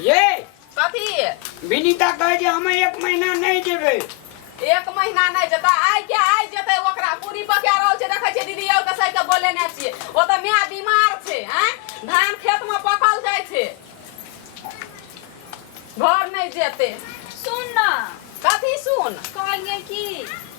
ये कथी विनीता कहे जे हम 1 महीना नहीं देबे। 1 महीना नहीं जता आइ जेते ओकरा पूरी पका रहल छै देखै छै दीदी और कसै के बोले नै छियै ओ त माय बीमार छै हैं धान खेत में पकल जाय छै घर नहीं जेते। सुन ना कथी सुन कहलिए कि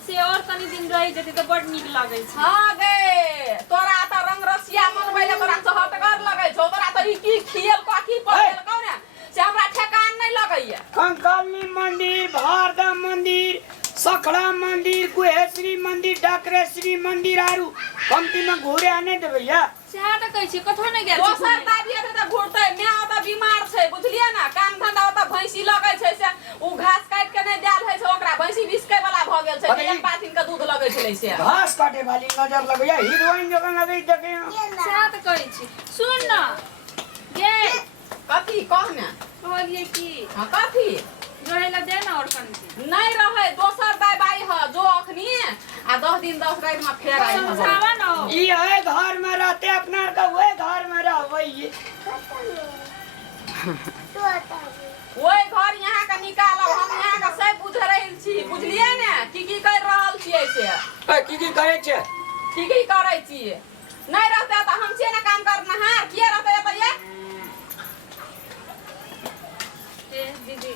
से और तनी दिन रह जेते त बड नीक लागै छै। हां गे तोरा त रंग रसिया मनबै ले तोरा चहटगर लगै छौ तोरा त ई की खियल काकी पड़ल कौ ने से हमरा ठेकान नहीं लगैया। कंकाली मंदिर, भारदा मंदिर, सखड़ा मंदिर, कुहेश्वरी मंदिर, डाकरेश्वरी मंदिर आरु कमती में घूरे आने देबे या। सेहा त कहै छी कथो नै गेल दोसर दाबिए त घुरतै मैं ओता बीमार छै बुझलिए ना काम धंधा ओता भैंसी लगै छै से उ घास काट के नै देल है छै ओकरा भैंसी बिसकै वाला भ गेल छै एक पाथिन के दूध लगै छलै से घास काटे वाली नजर लगै या हीरोइन जका लगै देखे। सेहा त कहै छी सुन ना गे कथी कहना कहलिए कि हां कथी रहैला दे ना और कनी नहीं रहे दोसर दाई ह जो अखनी आ 10 दिन 10 रात में फेर आई समझावा ना ई है घर में रहते अपना का वो घर में रहबै ये ओए घर यहाँ का निकालब हम यहाँ का सब बुझ रहल छी बुझलिए ने की कर रहल छियै से की करे छे की करै छी नहीं रहते त हम से ना काम करना है किए रहते त ये ए दीदी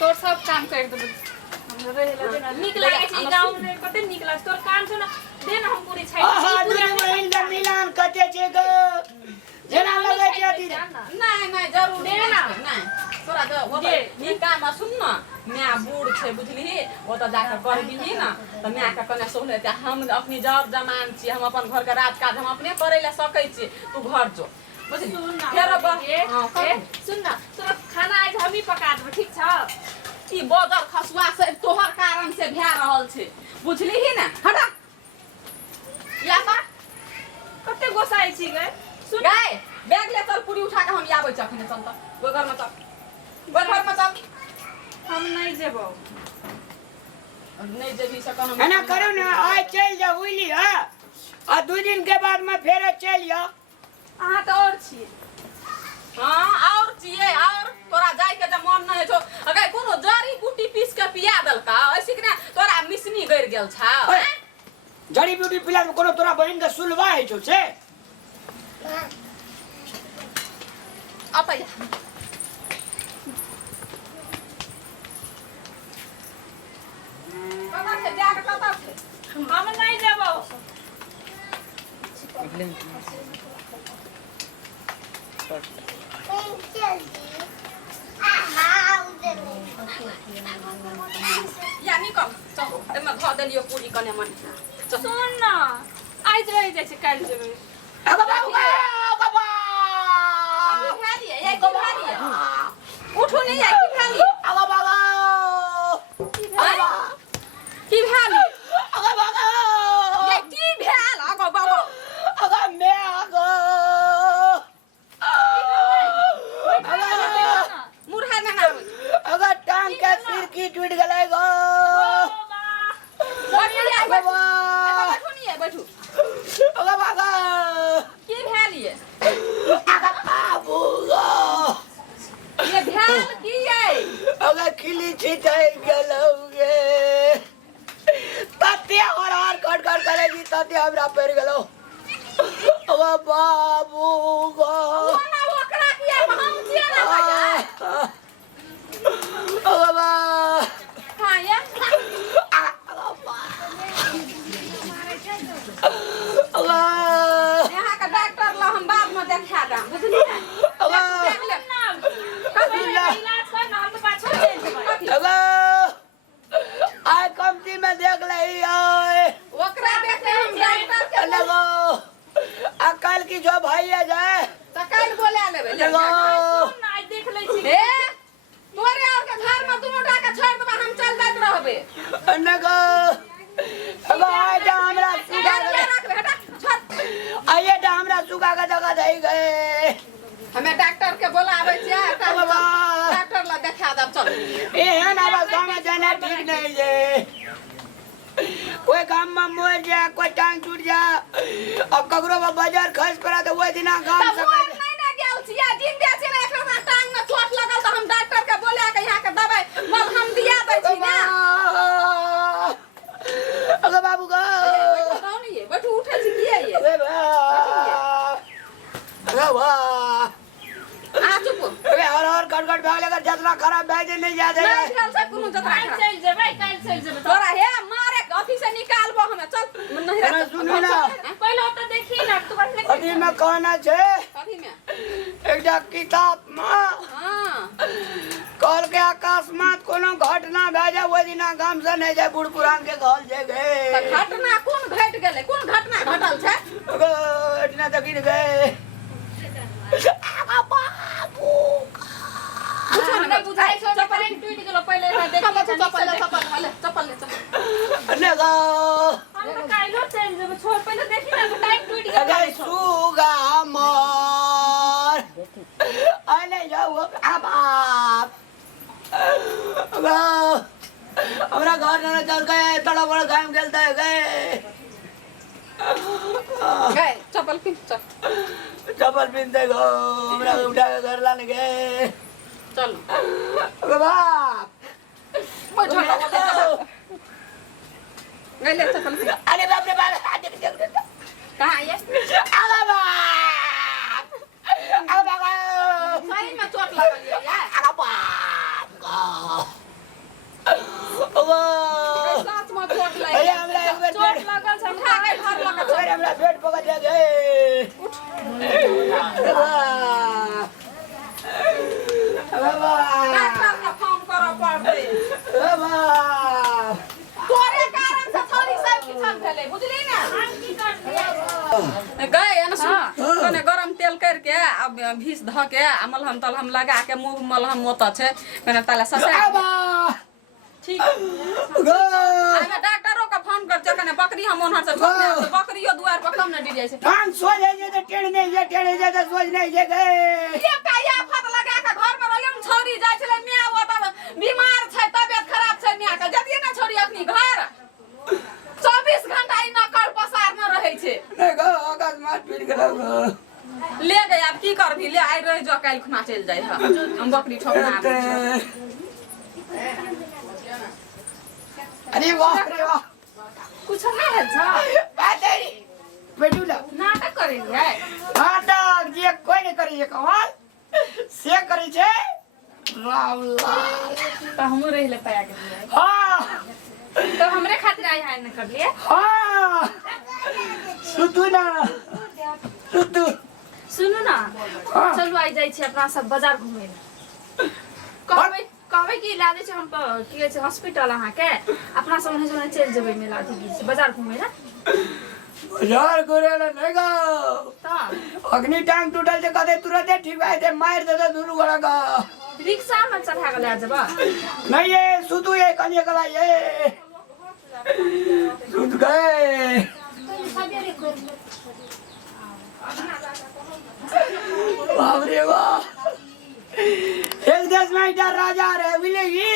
तोर सब काम कर देबे हम रहैला दे ना नीक लागै छै गांव में कते नीक लाग तोर काम छ ना दे ना हम पूरी छाई पूरी बहिन का मिलान कते छे ग जेना लगै छै अथी नहीं जरूर दे ना नहीं तोरा जो वो ई काम सुन ना मैं बूढ़ छै बुझली ओ त जाकर कर दिही ना त मैं का कने सोहले त हम अपनी जब जमान छी हम अपन घर के राज काज हम अपने करे ले सकै छी तू घर जो बुझली फेर सुन ना तोरा खाना आज हम ही पका देब ठीक छ ई बदर खसुआ से तोहर कारण से भै रहल छै बुझली ही ना हटा या बा कते गोसाई छी गे सुन गाय बैग ले चल पूरी उठा के हम आबै छ अखने चल त गोई घर में चल गोई घर में चल हम नहीं जेबो नहीं जेबी से कहम एना करू ना आज चल जा हुइली है आ 2 दिन के बाद में फेर चलियो अहाँ त और छी हां और चाहिए और तोरा जाय के जे मन नै छौ अगर कोनो जड़ी बूटी पीस के पिया देलका ऐसे कि ना तोरा मिसनी गड़ गेल छ जड़ी बूटी पिला कोनो तोरा बहिन के सुलवा है छौ से अतै कता से जाके कता से हम नहीं जेबो या निकल चलो एमे ध देलियो पूरी कने मन सुन ना आज रह जाय छै काल जेबे बाबा की खाली है ये की खाली है उठो नहीं है की खाली बाबा की खाली बाबा ये की भेल अगो बाबा अगा मैं अगो मुरहा ना ना अगर टांग के सिर की टूट गले गो बाबा बैठो नहीं है बैठो अगर बाबा की भेल ये अगर बाबू गो ये भेल की है अगर खिली छिटाई गलोगे तते और हार कट कट करेगी तते हमरा पैर गलो अगर बाबू गो ना ओकरा किया हम किया ना भैया अगर बा हां ये यहाँ का डॉक्टर ला हम बाद में देखा दम बुझली देख ले कभी इलाज कर ना हम तो पाछो चल जेबे आई कमती में देख लई ओए ओकरा देखे हम डॉक्टर के लगो अकल की जो भाई है जाए त कल बोला लेबे लगो सुन ना आज देख ले छी ए तोरे और के घर में दुनो टा के छोड़ देबा हम चल जात रहबे लगो अब आए जा हमरा सुगा रख बेटा छोड़ आइए जा हमरा सुगा का जगह दे गए हमें डॉक्टर के बोलावे छियै डॉक्टर ला देखा दब चल ए है ना बस हमें जाना ठीक नहीं है कोई काम में मर जा कोई टांग टूट जा और ककरो बाजार खर्च पड़ा तो वो दिना काम सब नहीं ना गेल छियै दिन दे छै ना एकरा टांग में चोट गटगट भाग लेकर जतरा खराब भेजे नहीं जाते नहीं भेल से कोनो जतरा काल चल जेबै काल चल जेबै तोरा हे मारे ऑफिस से निकालबो हमें चल नहीं अरे सुनी ना पहिले ओतऽ देखी ना तू बस अभी मैं कहना छे कथी में एकटा किताब में हां कल के अकस्मात कोनो घटना भेजे ओइ दिना गाम से नहीं जाए बूढ़ पुरान के घर जे गए त घटना कोन घट गेलै कोन घटना घटल छै घटना देखी गए बाबू कुछ नहीं बुझाइ छोड़ चप्पल टूट गेलो पहिले देख चप्पल ले ले गो हम काइलो चल जेबै छोड़ पहिले देखी ना टाइम टूट गेलो अरे सुगा मार आने जाओ बाप हमरा घर न चल गए बड़ा बड़ा काम खेलता है गए गए चप्पल पिन चल चप्पल पहनते गो हमरा उठा के घर लाने गए चल बाप गए ले चप्पल पिन अरे बाप रे बाप देख कहां ये अरे बाप सही में चोट लगल ये यार अरे बाप साथ में चोट लग अरे हमरा एक बार चोट लागल छ उठा के घर लगा अरे हमरा पेट पकड़ ले गए डॉक्टर का फोन करो पड़ते तोरे कारण से थोड़ी सब किछन भेले बुझली ना गए न कने गरम तेल करके अब भीस ध के मलहम तलहम लगा के मुंह मलहम ओत छे कने ताला ससा ठीक आमे डॉक्टरो का फोन कर छ कने बकरी हम ओनहर से ठोक दे बकरियो दुआर पर कम न डी जाय छे कान सो जाए तो टेढ़ नहीं जे तो सोच नहीं जे गए ये काया फत लगा के घर में रहले छोरी जाय छले मिया ओत बीमार छै तबियत खराब छै मिया के जतिए ना छोरी अपनी घर 24 घंटा ई नकल पसार न रहै छै नहीं गो आकाश मार पीट गलो ले गए अब की करबी ले आई रह जो काल खुना चल जाय ह हम बकरी ठोकना आबै छै अरे वाह रे वाह कुछ नहीं है छ बाटे बेटूला नाटक करे है नाटक जे कोई नहीं करे कमाल से करे छे रामलाल तो हम रहले पाया के दिया हां तो हमरे खातिर आय है न कर लिए हां सुतू ना सुतू सुनु ना हाँ। चलू आई जाय छी अपना सब बाजार घूमे कहबै कि लादे छै हम की छै हॉस्पिटल अहाँ के अपना सब ने चल जेबै मेला अथी बाजार घूमे ना बाजार घुरे ना नहीं गो ता अग्नि टांग टूटल से कदे तुरंत ठीक भाई दे मार दे दुरु गड़ा का रिक्शा में चढ़ा के ले जेबा नहीं ये सुतू ये कन्या कला ये सुत गए बाप रे वाह एक देश में इधर राजा रहे मिलेगी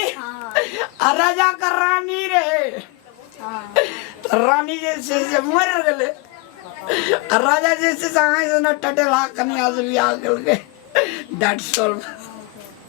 और राजा का रानी रहे रानी जैसे से मर गए और राजा जैसे संगे से न टटे लाख कन्या से भी आ गए दैट्स ऑल